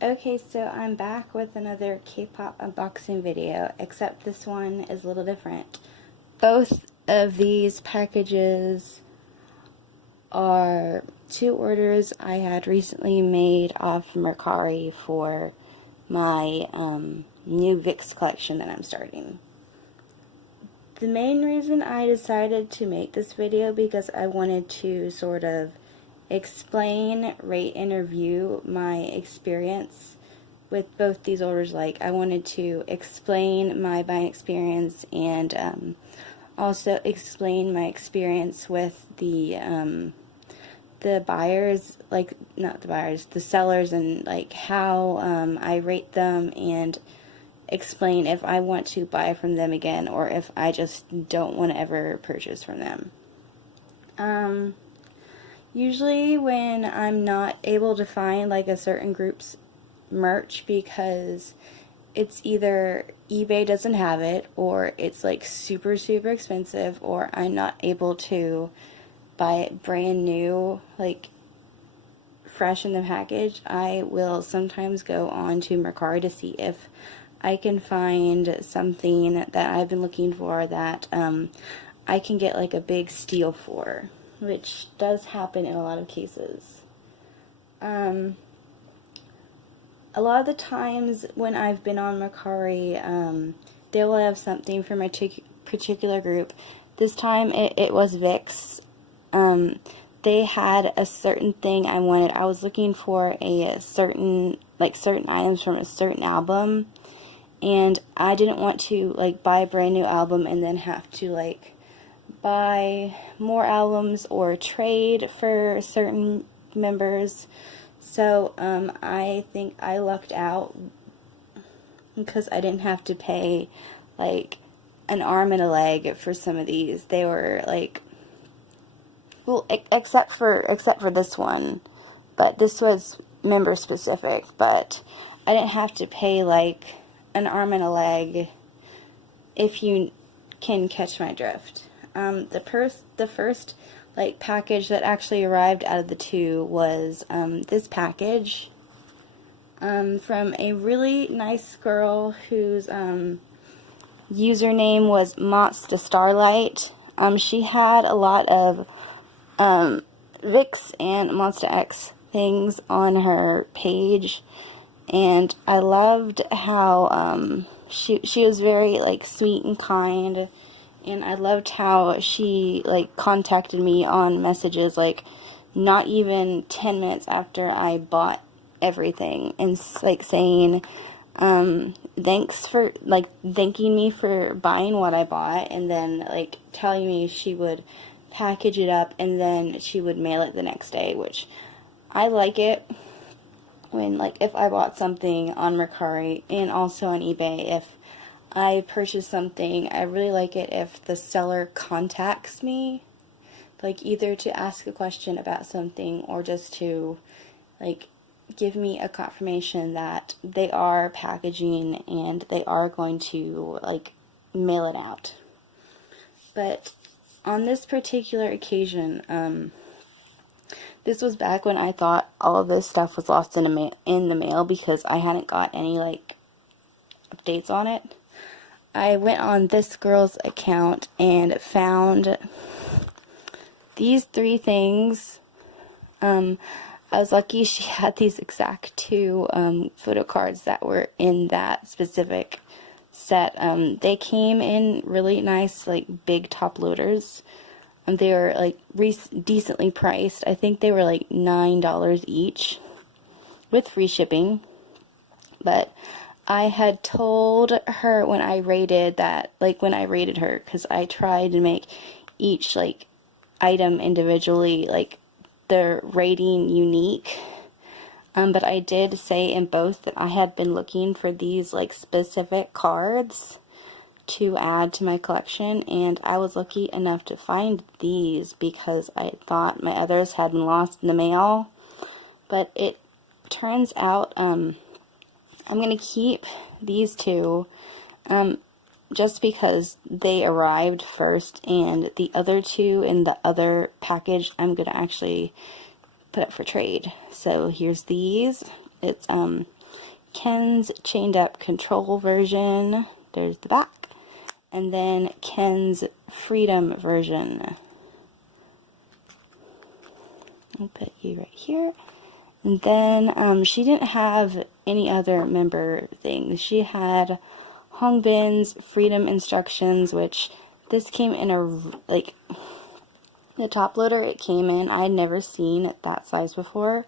Okay, so I'm back with another K-pop unboxing video, except this one is a little different. Both of these packages are two orders I had recently made off Mercari for my new VIXX collection that I'm starting. The main reason I decided to make this video because I wanted to sort of explain, rate, and review my experience with both these orders. Like, I wanted to explain my buying experience and also explain my experience with the buyers, like, not the buyers, the sellers, and like how I rate them, and explain if I want to buy from them again or if I just don't want to ever purchase from them. Usually when I'm not able to find like a certain group's merch because it's either eBay doesn't have it or it's like super expensive, or I'm not able to buy it brand new, like fresh in the package, I will sometimes go on to Mercari to see if I can find something that I've been looking for that I can get like a big steal for, which does happen in a lot of cases. A lot of the times when I've been on Mercari, they will have something for my particular group. This time it was VIXX. They had a certain thing I wanted. I was looking for certain items from a certain album, and I didn't want to like buy a brand new album and then have to like buy more albums or trade for certain members. So I think I lucked out because I didn't have to pay like an arm and a leg for some of these. They were like, well, except for this one, but this was member specific, but I didn't have to pay like an arm and a leg, if you can catch my drift. The first like package that actually arrived out of the two was this package from a really nice girl whose username was Monster Starlight. She had a lot of VIXX and Monster X things on her page, and I loved how she was very like sweet and kind, and I loved how she like contacted me on messages like not even 10 minutes after I bought everything, and like saying thanks for like thanking me for buying what I bought, and then like telling me she would package it up and then she would mail it the next day, which I like it when, like, if I bought something on Mercari and also on eBay, if I purchase something, I really like it if the seller contacts me, like either to ask a question about something or just to like give me a confirmation that they are packaging and they are going to like mail it out. But on this particular occasion, this was back when I thought all of this stuff was lost in the mail because I hadn't got any like updates on it. I went on this girl's account and found these three things. I was lucky she had these exact two photo cards that were in that specific set. They came in really nice, like big top loaders. They were like decently priced. I think they were like $9 each with free shipping. But I had told her when I rated her, because I tried to make each like item individually, like the rating unique. But I did say in both that I had been looking for these like specific cards to add to my collection, and I was lucky enough to find these because I thought my others had been lost in the mail. But it turns out I'm going to keep these two just because they arrived first, and the other two in the other package I'm going to actually put up for trade. So here's these. It's Ken's Chained Up Control version. There's the back. And then Ken's Freedom version. I'll put you right here. And then she didn't have any other member things. She had Hongbin's Freedom instructions, which this came in a, like, the top loader it came in, I'd never seen that size before,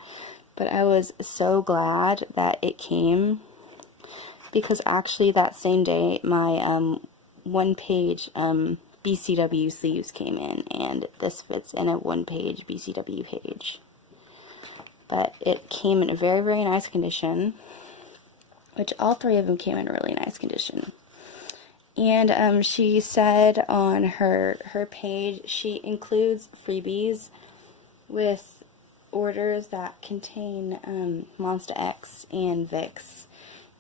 but I was so glad that it came, because actually that same day my one-page BCW sleeves came in, and this fits in a one-page BCW page. But it came in a very, very nice condition, which all three of them came in really nice condition. And she said on her page she includes freebies with orders that contain Monster X and VIXX.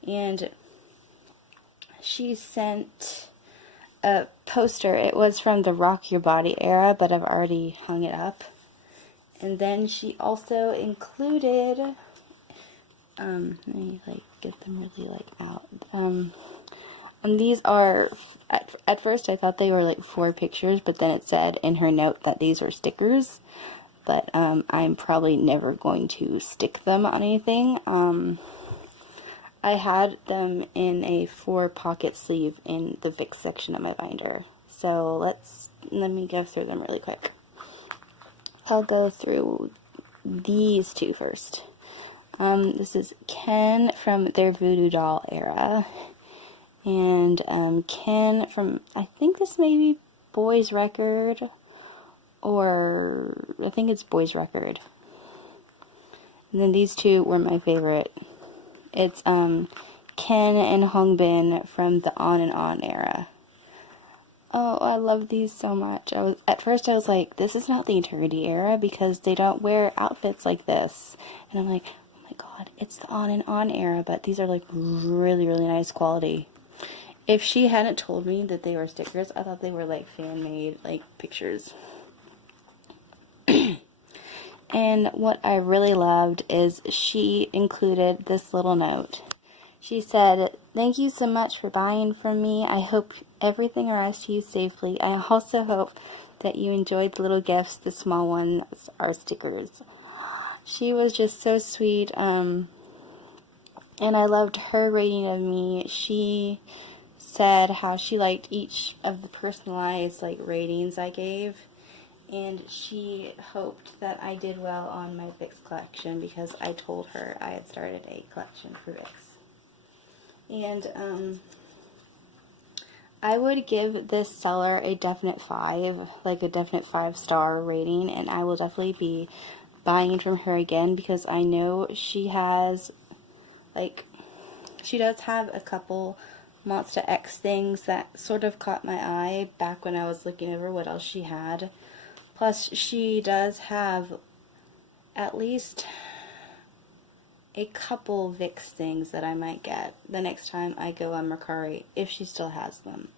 And she sent a poster. It was from the Rock Your Body era, but I've already hung it up. And then she also included, let me like get them really like out. And these are, at first I thought they were like 4 pictures, but then it said in her note that these are stickers. But I'm probably never going to stick them on anything. I had them in a 4-pocket sleeve in the VIXX section of my binder. So let me go through them really quick. I'll go through these 2 first. This is Ken from their Voodoo Doll era. And Ken from, I think this may be Boys Record, or I think it's Boys Record. And then these 2 were my favorite. It's Ken and Hongbin from the On and On era. Oh, I love these so much. At first I was like, this is not the Eternity era, because they don't wear outfits like this. And I'm like, oh my god, it's the On and On era, but these are like really, really nice quality. If she hadn't told me that they were stickers, I thought they were like fan-made, like, pictures. And what I really loved is she included this little note. She said, "Thank you so much for buying from me. I hope everything arrives to you safely. I also hope that you enjoyed the little gifts. The small ones are stickers." She was just so sweet, and I loved her rating of me. She said how she liked each of the personalized like ratings I gave, and she hoped that I did well on my VIXX collection, because I told her I had started a collection for VIXX. And I would give this seller a definite 5, like a definite 5-star rating, and I will definitely be buying from her again, because I know she has, like, she does have a couple Monster X things that sort of caught my eye back when I was looking over what else she had. Plus, she does have at least a couple VIXX things that I might get the next time I go on Mercari, if she still has them.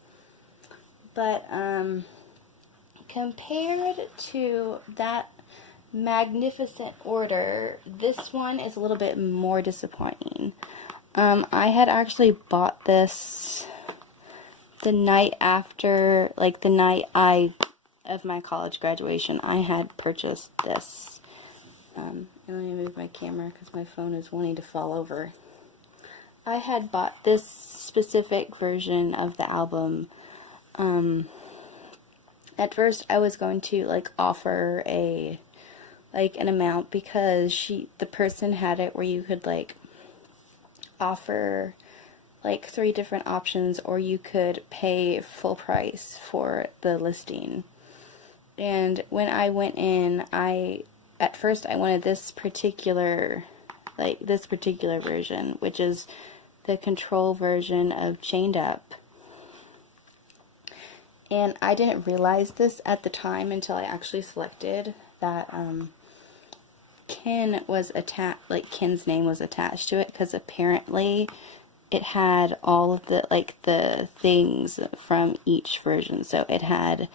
But, compared to that magnificent order, this one is a little bit more disappointing. I had actually bought this the night after, like the night of my college graduation. I had purchased this. And let me move my camera because my phone is wanting to fall over. I had bought this specific version of the album. At first I was going to like offer an amount, because the person had it where you could like offer like 3 different options, or you could pay full price for the listing. And when I went in, at first I wanted this particular version, which is the control version of Chained Up. And I didn't realize this at the time until I actually selected that Ken was attached, like Ken's name was attached to it, because apparently it had all of the things from each version. So it had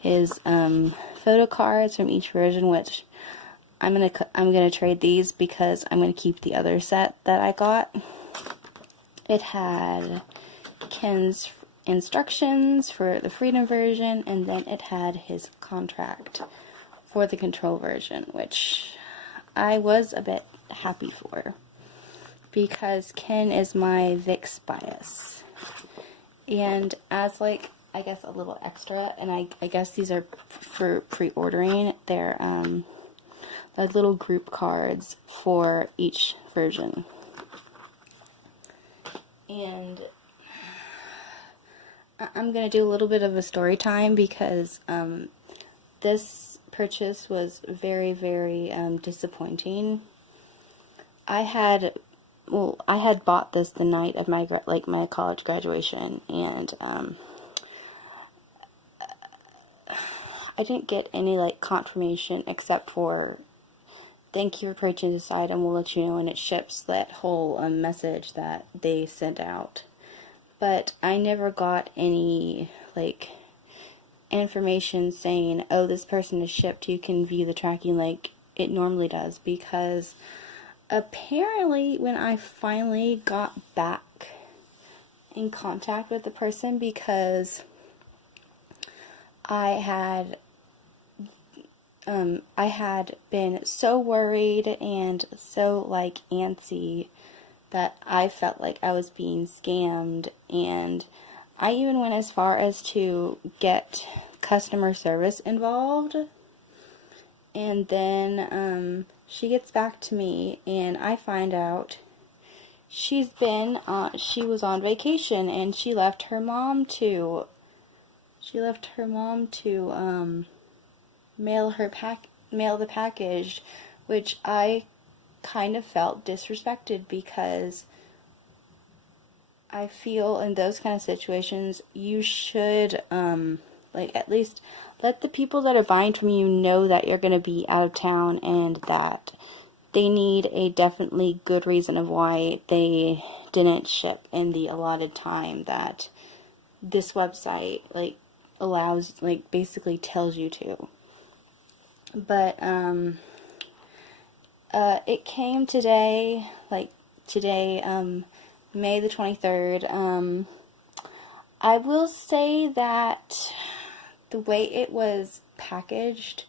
his photo cards from each version, which I'm gonna trade these, because I'm gonna keep the other set that I got. it had Ken's instructions for the Freedom version, and then it had his contract for the Control version, which I was a bit happy for, because Ken is my VIXX bias. And as like, I guess a little extra, and I guess these are for pre-ordering, they're like little group cards for each version. And I'm going to do a little bit of a story time, because this purchase was very, very disappointing. I had bought this the night of my my college graduation, and I didn't get any like confirmation except for thank you for purchasing this item, we'll let you know when it ships, that whole message that they sent out. But I never got any like information saying, oh, this person is shipped, you can view the tracking like it normally does, because apparently when I finally got back in contact with the person, because I had been so worried and so like antsy that I felt like I was being scammed, and I even went as far as to get customer service involved. And then she gets back to me, and I find out she was on vacation, and she left her mom to mail the package, which I kind of felt disrespected, because I feel in those kind of situations you should like at least let the people that are buying from you know that you're going to be out of town, and that they need a definitely good reason of why they didn't ship in the allotted time that this website like allows, like basically tells you to. But it came today, May the 23rd. I will say that the way it was packaged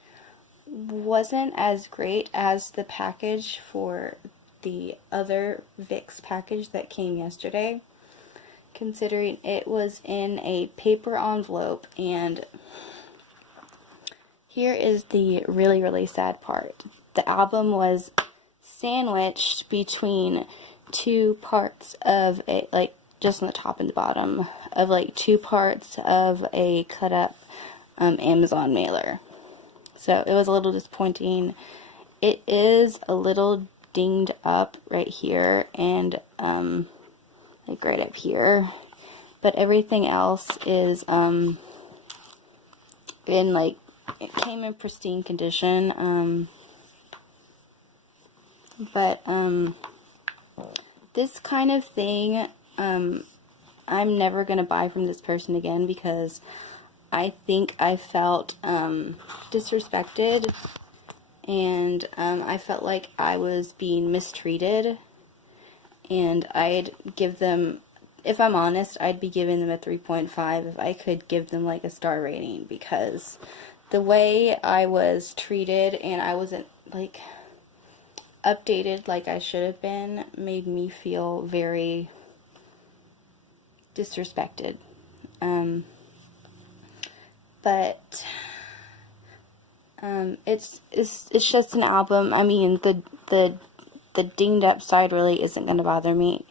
wasn't as great as the package for the other VIXX package that came yesterday, considering it was in a paper envelope. And here is the really, really sad part. The album was sandwiched between two parts of a, like, just on the top and the bottom of, like, two parts of a cut up Amazon mailer. So it was a little disappointing. It is a little dinged up right here and, like, right up here. But everything else is, in, like, it came in pristine condition. But this kind of thing, I'm never going to buy from this person again, because I think I felt disrespected, and I felt like I was being mistreated, and I'd give them, if I'm honest, I'd be giving them a 3.5 if I could give them like a star rating, because the way I was treated and I wasn't like updated like I should have been made me feel very disrespected. But it's just an album. I mean, the dinged up side really isn't going to bother me,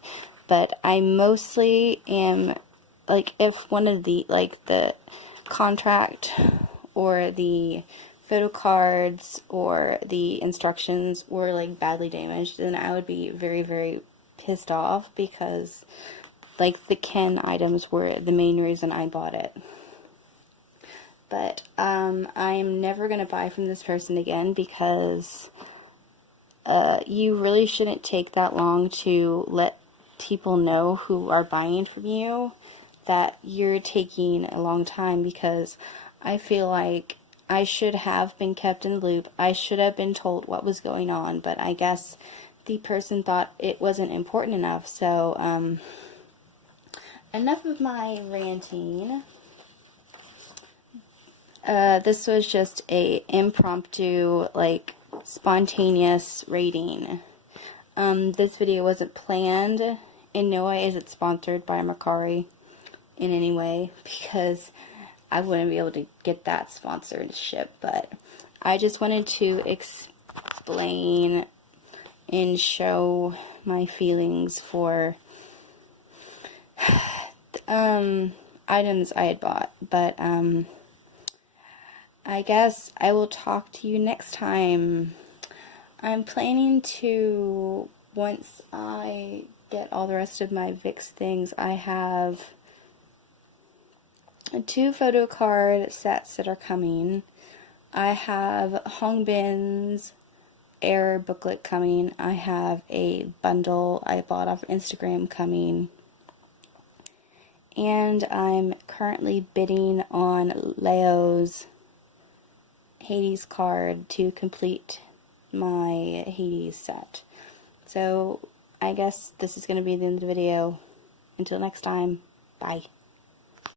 but I mostly am like, if one of the, like, the contract or the photo cards or the instructions were like badly damaged, then I would be very, very pissed off, because like the Ken items were the main reason I bought it. But I'm never going to buy from this person again, because you really shouldn't take that long to let people know who are buying from you that you're taking a long time, because I feel like I should have been kept in the loop. I should have been told what was going on, but I guess the person thought it wasn't important enough, so enough of my ranting. This was just a impromptu, like, spontaneous rating. This video wasn't planned. In no way is it sponsored by Mercari in any way, because I wouldn't be able to get that sponsorship, but I just wanted to explain and show my feelings for items I had bought. But I guess I will talk to you next time. I'm planning to, once I get all the rest of my VIXX things, I have 2 photo card sets that are coming. I have Hongbin's error booklet coming. I have a bundle I bought off Instagram coming. And I'm currently bidding on Leo's Hades card to complete my Hades set. So I guess this is going to be the end of the video. Until next time, bye.